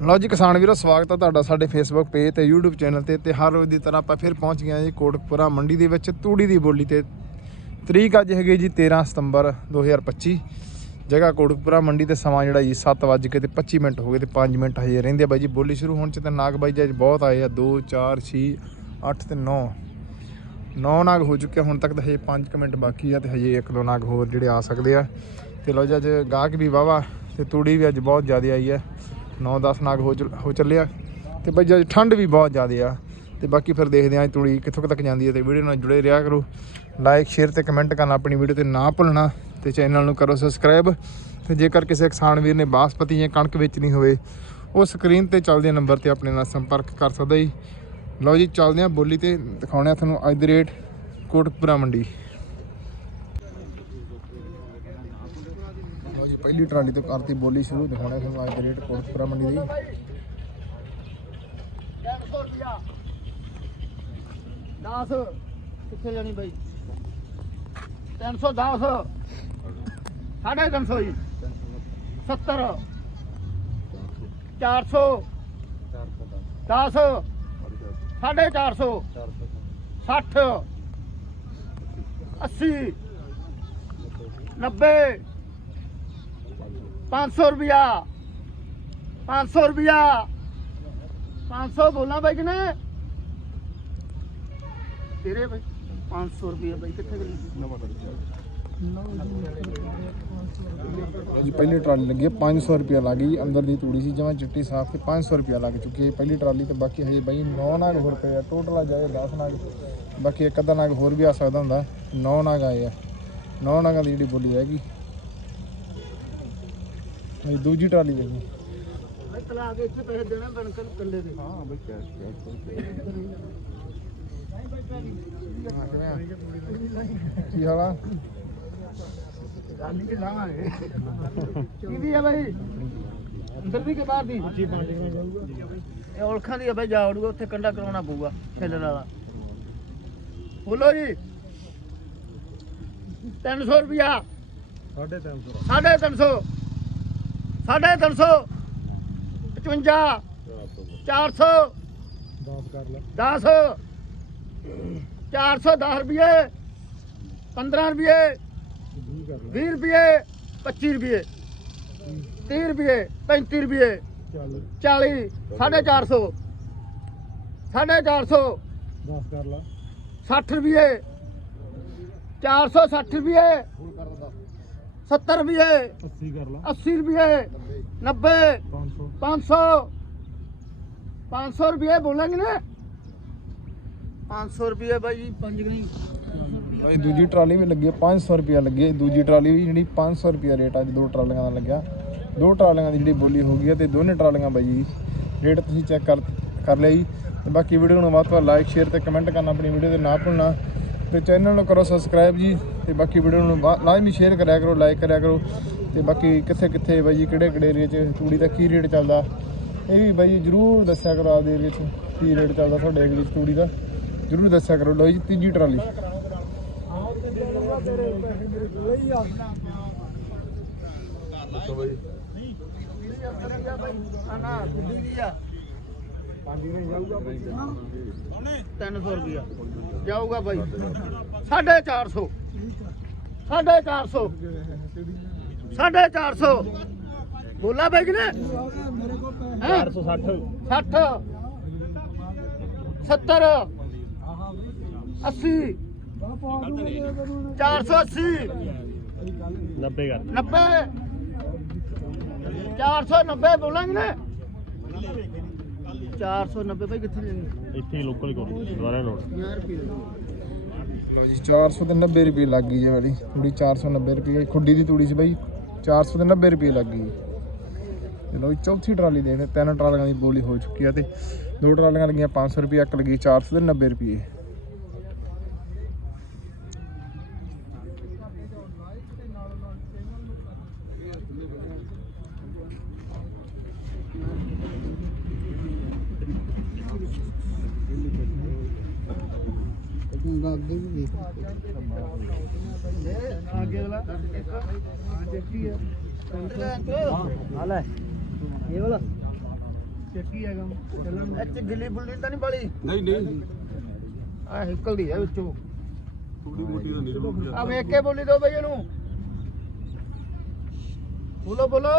ਲਓ ਜੀ ਕਿਸਾਨ ਵੀਰੋ, ਸਵਾਗਤ ਹੈ ਤੁਹਾਡਾ ਸਾਡੇ ਫੇਸਬੁੱਕ ਪੇਜ ਤੇ YouTube ਚੈਨਲ ਤੇ ਤੇ ਹਰ ਰੋਜ਼ ਦੀ ਤਰ੍ਹਾਂ ਆਪਾਂ ਫਿਰ ਪਹੁੰਚ ਗਏ ਹਾਂ ਜੀ ਕੋਟਕਪੁਰਾ ਮੰਡੀ ਦੇ ਵਿੱਚ ਤੂੜੀ ਦੀ ਬੋਲੀ ਤੇ। ਤਰੀਕ ਅੱਜ ਹੈਗੀ ਜੀ 13 ਸਤੰਬਰ 2025 ਜਗ੍ਹਾ ਕੋਟਕਪੁਰਾ ਮੰਡੀ ਤੇ ਸਮਾਂ ਜਿਹੜਾ ਜੀ 7 ਵੱਜ ਕੇ ਤੇ 25 ਮਿੰਟ ਹੋ ਗਏ ਤੇ 5 ਮਿੰਟ ਹਜੇ ਰਹਿੰਦੇ ਆ ਬਾਈ ਜੀ। ਬੋਲੀ ਸ਼ੁਰੂ ਹੋਣ ਚ ਤੇ ਨਾਗ ਬਾਈ ਜੀ ਅੱਜ ਬਹੁਤ ਆਏ ਆ। 2 4 6 8 ਤੇ 9 9 ਨਾਗ ਹੋ ਚੁੱਕੇ ਹੁਣ ਤੱਕ ਤਾਂ ਹਜੇ 5 ਮਿੰਟ ਬਾਕੀ ਆ ਤੇ ਹਜੇ ਇੱਕ ਦੋ ਨਾਗ ਹੋਰ ਜਿਹੜੇ ਆ ਸਕਦੇ ਆ। ਤੇ ਲਓ ਜੀ ਅੱਜ ਗਾਹਕ ਵੀ ਵਾਵਾ ਤੇ ਤੂੜੀ ਵੀ ਅੱਜ ਬਹੁਤ ਜ਼ਿਆਦਾ ਆਈ ਹੈ 9-10 ਨਾਗ ਹੋ ਚੱਲ- ਹੋ ਚੱਲਿਆ। ਤੇ ਬਈ ਅੱਜ ਠੰਡ ਵੀ ਬਹੁਤ ਜ਼ਿਆਦਾ ਆ, ਤੇ ਬਾਕੀ ਫਿਰ ਦੇਖਦੇ ਆਂ ਤੂੜੀ ਕਿੱਥੋਂ ਕੁ ਤੱਕ ਜਾਂਦੀ ਹੈ ਤੇ ਵੀਡੀਓ ਨਾਲ ਜੁੜੇ ਰਿਹਾ ਕਰੋ। ਲਾਈਕ ਸ਼ੇਅਰ ਤੇ ਕਮੈਂਟ ਕਰਨਾ, ਆਪਣੀ ਵੀਡੀਓ ਤੇ ਨਾ ਭੁੱਲਣਾ ਤੇ ਚੈਨਲ ਨੂੰ ਕਰੋ ਸਬਸਕ੍ਰਾਈਬ ਤੇ ਜੇਕਰ ਕਿਸੇ ਕਿਸਾਨ ਵੀਰ ਨੇ ਬਾਸਪਤੀ ਜਾਂ ਕਣਕ ਵੇਚਣੀ ਹੋਵੇ, ਉਹ ਸਕਰੀਨ ਤੇ ਚੱਲਦੇ ਨੰਬਰ ਤੇ ਆਪਣੇ ਨਾਲ ਸੰਪਰਕ ਕਰ ਸਕਦਾ ਜੀ। ਲਓ ਜੀ, ਚੱਲਦੇ ਆਂ ਬੋਲੀ ਤੇ ਦਿਖਾਉਣੇ ਆ ਤੁਹਾਨੂੰ ਅੱਜ ਦੀ ਰੇਟ ਕੋਟਕਪੁਰਾ ਮੰਡੀ ਲਓ ਜੀ ਪਹਿਲੀ ਟਰਾਲੀ ਤੋਂ ਕਰਤੀ ਬੋਲੀ ਸ਼ੁਰੂ, ਦਿਖਾਉਣਾ ਤੁਹਾਨੂੰ ਅੱਜ ਦੇ ਰੇਟ ਕੋਟਕਪੁਰਾ ਮੰਡੀ ਦੀ 10 ਕਿੱਥੇ ਜਾਣੀ ਬਾਈ? 310 ਸਾਢੇ 300 ਜੀ। 70 400 10 ਸਾਢੇ 400 60 80 90 500 ਰੁਪਿਆ 500 ਰੁਪਿਆ 500 ਬੋਲਾਂ ਬਾਈ ਕਿਨੇ? ਤੇਰੇ ਬਾਈ 500 ਰੁਪਏ ਬਾਈ ਕਿੱਥੇ ਗਈ? ਜੀ, ਪਹਿਲੀ ਟਰਾਲੀ ਲੱਗੀ ਹੈ 500 ਰੁਪਿਆ ਲੱਗ ਗਈ, ਅੰਦਰ ਦੀ ਤੂੜੀ ਸੀ, ਜਮਾ ਚਿੱਟੀ ਸਾਫ਼ ਤੇ 500 ਰੁਪਿਆ ਲੱਗ ਚੁੱਕੀ ਹੈ, ਪਹਿਲੀ ਟਰਾਲੀ ਤੇ ਬਾਕੀ ਹਜੇ ਬਾਈ 9 ਨਾਗ ਹੋਰ ਪਏ ਆ ਟੋਟਲ ਆ ਜਾਏ 10 ਨਾਗ, ਬਾਕੀ ਇੱਕ ਅੱਧਾ ਨਾਗ ਹੋਰ ਵੀ ਆ ਸਕਦਾ ਹੁੰਦਾ 9 ਨਾਗ ਆਏ ਆ 9 ਨਾਗਾਂ ਦੀ ਜਿਹੜੀ ਬੋਲੀ ਹੈਗੀ। ਇਹ ਦੂਜੀ ਟਰਾਲੀ ਲੈ ਗਈ ਮੈਂ ਇੱਥੇ ਪੈਸੇ ਦੇਣਾ ਬਣਕਨ ਕੱਲੇ ਦੇ। ਹਾਂ ਬਈ ਕੈਸ਼ ਕੈਸ਼ ਕੋਈ ਕੀ ਹਾਲਾ ਟਰਾਲੀ ਤੇ ਲਾਵਾਂਗੇ ਕਿਹਦੀ ਆ ਬਾਈ? ਅੰਦਰ ਦੀ ਕੇ ਬਾਹਰ ਦੀ? ਇਹ ਔਲਖਾਂ ਦੀ ਆ ਬਾਈ ਜਾ ਉੜੂਗਾ ਉੱਥੇ ਕੰਡਾ ਕਰਾਉਣਾ ਪਊਗਾ ਛੇਲਣ ਵਾਲਾ। ਬੋਲੋ ਜੀ। 300 ਰੁਪਿਆ 350 350 350 55 400 10 ਕਰ ਲੈ 10 410 ਰੁਪਏ 15 ਰੁਪਏ 20 ਰੁਪਏ 25 ਰੁਪਏ 30 ਰੁਪਏ 35 ਰੁਪਏ 40 450 450 10 ਕਰ ਲਾ 60 ਰੁਪਏ 460 ਰੁਪਏ 70 ਰੁਪਏ 80 ਕਰ ਲਾ। 80 ਰੁਪਏ 90 500 500 500 ਰੁਪਏ ਬੋਲਾਂਗੇ ਨਾ। 500 ਰੁਪਏ ਬਾਈ। ਪੰਜ ਗਣੀ ਭਾਈ ਦੂਜੀ ਟਰਾਲੀ ਵੀ ਲੱਗੀ ਹੈ 500 ਰੁਪਿਆ ਲੱਗੀ ਦੂਜੀ ਟਰਾਲੀ ਵੀ ਜਿਹੜੀ 500 ਰੁਪਿਆ ਰੇਟ ਅੱਜ ਦੋ ਟਰਾਲੀਆਂ ਦਾ ਲੱਗਿਆ। ਦੋ ਟਰਾਲੀਆਂ ਦੀ ਜਿਹੜੀ ਬੋਲੀ ਹੋ ਗਈ ਹੈ ਤੇ ਦੋਨੇ ਟਰਾਲੀਆਂ ਬਾਈ ਜੀ ਰੇਟ ਤੁਸੀਂ ਚੈੱਕ ਕਰ ਕਰ ਲਿਆ ਜੀ। ਤੇ ਬਾਕੀ ਵੀਡੀਓ ਨੂੰ ਵੱਧ ਤੋਂ ਵੱਧ ਲਾਈਕ ਸ਼ੇਅਰ ਤੇ ਕਮੈਂਟ ਕਰਨਾ ਆਪਣੀ ਵੀਡੀਓ ਤੇ ਨਾ ਭੁੱਲਣਾ। ਤੇ ਚੈਨਲ ਨੂੰ ਕਰੋ ਸਬਸਕ੍ਰਾਈਬ ਜੀ ਤੇ ਬਾਕੀ ਵੀਡੀਓ ਨੂੰ ਵਾ- ਲਾਜ਼ਮੀ ਸ਼ੇਅਰ ਕਰਿਆ ਕਰੋ ਲਾਈਕ ਕਰਿਆ ਕਰੋ ਤੇ ਬਾਕੀ ਕਿੱਥੇ ਕਿੱਥੇ ਬਾਈ ਜੀ ਕਿਹੜੇ ਕਿਹੜੇ ਏਰੀਏ 'ਚ ਤੂੜੀ ਦਾ ਕੀ ਰੇਟ ਚੱਲਦਾ ਇਹ ਵੀ ਬਾਈ ਜੀ ਜਰੂਰ ਦੱਸਿਆ ਕਰੋ ਆਪਦੇ ਏਰੀਏ 'ਚ ਕੀ ਰੇਟ ਚੱਲਦਾ ਤੁਹਾਡੇ ਏਰੀਏ 'ਚ ਤੂੜੀ ਦਾ ਜਰੂਰ ਦੱਸਿਆ ਕਰੋ ਲਓ ਜੀ ਤੀਜੀ ਟਰਾਲੀ। ਨਾ ਗੁੱਡੀ ਦੀ ਆ। 300 ਰੁਪਿਆ ਜਾਊਗਾ ਬਾਈ। 450 450 450 ਬੋਲਾ ਬਾਈ ਕਿਨੇ 460 60 70 80 480 90 ਕਰ। 90 490 ਬੋਲਾਂਗੇ ਨਾ। 490 ਭਾਈ ਕਿੱਥੇ ਲੈਣੀ? ਇੱਥੇ ਹੀ ਲੋਕਲ ਕੋਲ ਦੁਬਾਰਾ ਨੋਟ 50 ਰੁਪਏ ਲਓ ਜੀ 490 ਰੁਪਏ ਲੱਗ ਗਈ ਹੈ ਵਾਲੀ ਤੂੜੀ 490 ਰੁਪਏ ਖੁੱਡੀ ਦੀ ਤੂੜੀ ਸੀ ਬਾਈ 490 ਰੁਪਏ ਲੱਗ ਗਈ ਜੀ ਚੌਥੀ ਟਰਾਲੀ ਦੇਖਦੇ ਤਿੰਨ ਟਰਾਲੀਆਂ ਦੀ ਬੋਲੀ ਹੋ ਚੁੱਕੀ ਆ ਤੇ ਦੋ ਟਰਾਲੀਆਂ ਲੱਗੀਆਂ 500 ਰੁਪਏ ਇੱਕ ਲੱਗੀ 490 ਰੁਪਏ। ਅੱਗੇ ਵੀ ਦੇਖ ਅੱਗੇ ਵਾਲਾ ਹਾਂ ਦੇਖੀ ਹੈ ਹਾਂ ਲੈ ਇਹ ਵਾਲਾ ਚੱਕੀ ਹੈਗਾ ਇਹ ਚ ਗਿੱਲੀ ਬੁੱਲੀ ਤਾਂ ਨਹੀਂ ਬੜੀ ਨਹੀਂ ਨਹੀਂ। ਆ ਨਿਕਲਦੀ ਹੈ ਵਿੱਚੋਂ। ਥੋੜੀ ਮੋਟੀ ਤਾਂ ਨਿਕਲੂਗੀ ਆ ਵੇਖ ਕੇ ਬੋਲੀ ਦੋ ਬਈ ਇਹਨੂੰ। ਬੋਲੋ ਬੋਲੋ।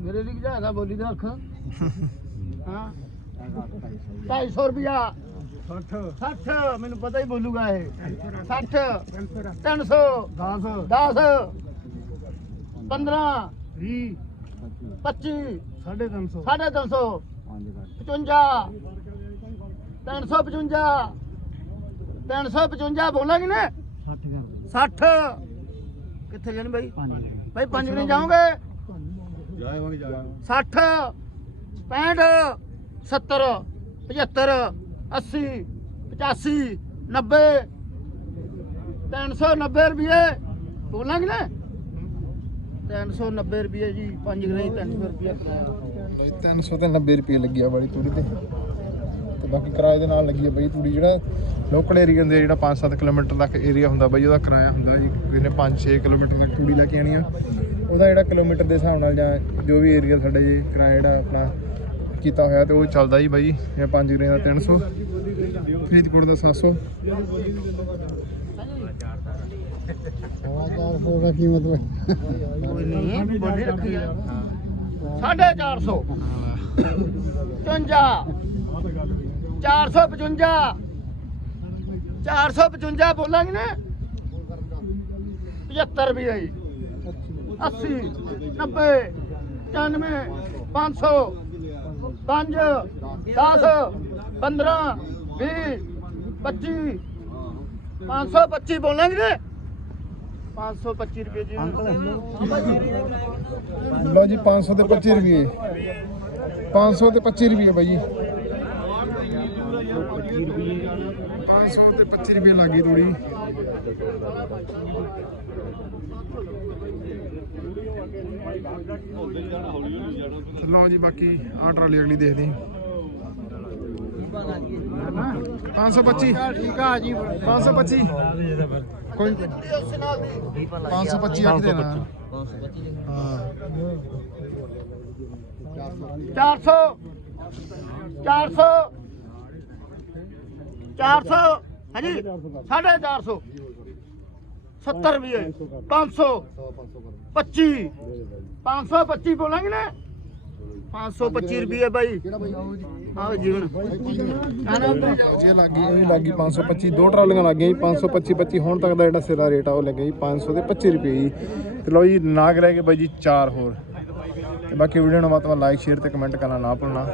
ਮੇਰੇ ਲਈ ਜਾਗਾ ਬੋਲੀ ਦਾ ਅੱਖ ਹਾਂ। 250 ਰੁਪਿਆ 60 60 ਮੈਨੂੰ ਪਤਾ ਹੀ ਬੋਲੂਗਾ ਇਹ। 60 300 10 10 15 20 25 350 350 55 355 355 ਬੋਲਾਂਗੇ ਨਾ 60 ਕਿੱਥੇ ਜਾਣ ਬਾਈ? ਬਾਈ ਪੰਜ ਗਣੇ ਜਾਓਗੇ? ਜਾਏਵਾਂਗੇ ਜਾਏਵਾਂਗੇ। 60 65 70 75 80 85 90 390 ਰੁਪਏ ਬੋਲਾਂਗੇ ਨਾ? 390 ਰੁਪਏ ਜੀ, ਪੰਜ ਗਣੇ 300 ਰੁਪਏ ਕਰਾਇਆ। 300 ਤੇ 90 ਰੁਪਏ ਲੱਗਿਆ ਵਾਲੀ ਤੂੜੀ ਤੇ। ਤੇ ਬਾਕੀ ਕਿਰਾਏ ਦੇ ਨਾਲ ਲੱਗੀ ਹੈ ਬਈ ਤੂੜੀ ਜਿਹੜਾ ਲੋਕਲ ਏਰੀਆ ਦੇ ਜਿਹੜਾ 5-7 ਕਿਲੋਮੀਟਰ ਤੱਕ ਏਰੀਆ ਹੁੰਦਾ ਬਈ, ਉਹਦਾ ਕਿਰਾਇਆ ਹੁੰਦਾ ਜੀ। ਜਿਹਨੇ 5-6 ਕਿਲੋਮੀਟਰ ਤੱਕ ਤੂੜੀ ਲੈ ਕੇ ਆਣੀ ਆ, ਉਹਦਾ ਜਿਹੜਾ ਕਿਲੋਮੀਟਰ ਦੇ ਹਿਸਾਬ ਨਾਲ ਜਾਂ ਜੋ ਵੀ ਏਰੀਆ ਸਾਡਾ ਜੀ, ਕਿਰਾਇਆ ਜਿਹੜਾ ਆਪਣਾ ਕੀਤਾ ਹੋਇਆ ਤੇ ਉਹ ਚੱਲਦਾ ਜੀ ਬਾਈ ਜਿਵੇਂ 5 ਗਰੇ ਦਾ 300 ਫਰੀਦਕੋਟ ਦਾ 700 ਕੋਈ ਨਹੀਂ ਬੋਲੀ ਰੱਖੀ ਆ 450 55 455 455 ਬੋਲਾਂਗੇ ਨਾ। 75 ਰੁਪਏ ਜੀ 80 90 95 500 5 10 15 20 25 525 ਬੋਲਾਂਗੇ? ਨਾ 525 ਰੁਪਏ ਜੀ। ਲਓ ਜੀ 500 ਤੇ 25 ਰੁਪਏ। 500 ਤੇ 25 ਰੁਪਏ ਬਾਈ ਜੀ। 500 ਤੇ 25 ਰੁਪਏ ਲੱਗੀ ਤੂੜੀ ਲਓ ਜੀ ਬਾਕੀ ਆ ਟਰਾਲੀ ਅਗਲੀ ਦੇਖਦੇ ਹਾਂ। 525 ਠੀਕ ਆ ਜੀ 525 ਕੋਈ ਉਸ ਨਾਲ ਦੀ 525 ਅੱਠ ਦੇਣਾ। ਹਾਂ। 400 400 400 ਹਾਂਜੀ। 450 70 ਰੁਪਏ 500 25 525 ਬੋਲਾਂਗੇ ਨਾ। 525 ਰੁਪਏ ਬਾਈ। ਆਓ ਜੀਵਨ। ਆਣਾ ਲੱਗੀ ਇਹ ਲੱਗੀ 525 ਦੋ ਟਰਾਲੀਆਂ ਲੱਗ ਗਈਆਂ ਜੀ। 525 25 ਹੁਣ ਤੱਕ ਦਾ ਜਿਹੜਾ ਸਿਰਾ ਰੇਟ ਆ ਉਹ ਲੱਗਿਆ ਜੀ 500 ਤੇ 25 ਰੁਪਏ ਜੀ। ਤੇ ਲਓ ਜੀ, ਨਾਗ ਰਹਿ ਗਏ ਬਾਈ ਜੀ ਚਾਰ ਹੋਰ। ਬਾਕੀ ਵੀਡੀਓ ਨੂੰ ਮਤਲਬ ਲਾਈਕ ਸ਼ੇਅਰ ਤੇ ਕਮੈਂਟ ਕਰਨਾ ਨਾ ਭੁੱਲਣਾ।